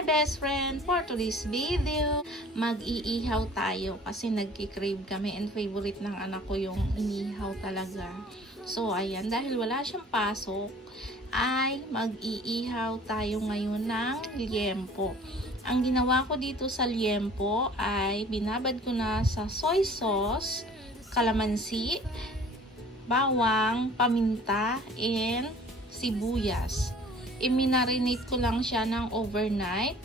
my best friend, for today's video, mag-iihaw tayo kasi nagki-crave kami and favorite ng anak ko yung inihaw talaga. So, ayan, dahil wala siyang pasok, ay mag-iihaw tayo ngayon ng liempo. Ang ginawa ko dito sa liempo ay binabad ko na sa soy sauce, kalamansi, bawang, paminta, and sibuyas. I-marinate ko lang siya ng overnight.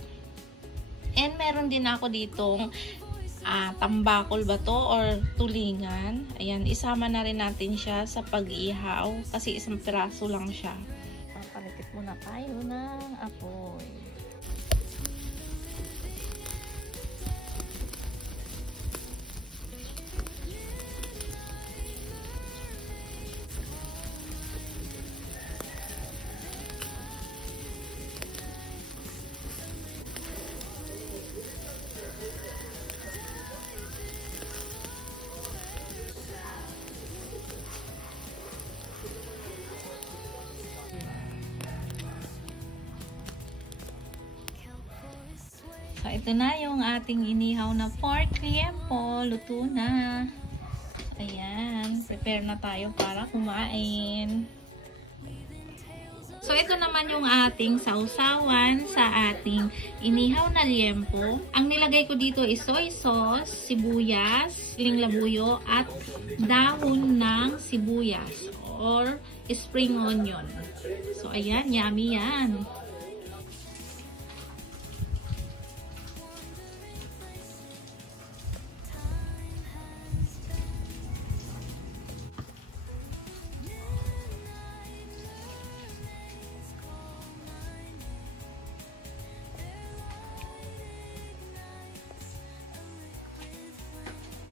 And meron din ako ditong tambakol ba to or tulingan. Ayan, isama na rin natin siya sa pag-ihaw kasi isang piraso lang siya. Papalikit muna tayo ng apoy. So, ito na yung ating inihaw na pork liempo. Luto na. Ayan. Prepare na tayo para kumain. So, ito naman yung ating sausawan sa ating inihaw na liempo. Ang nilagay ko dito is soy sauce, sibuyas, siling labuyo, at dahon ng sibuyas or spring onion. So, ayan. Yummy yan.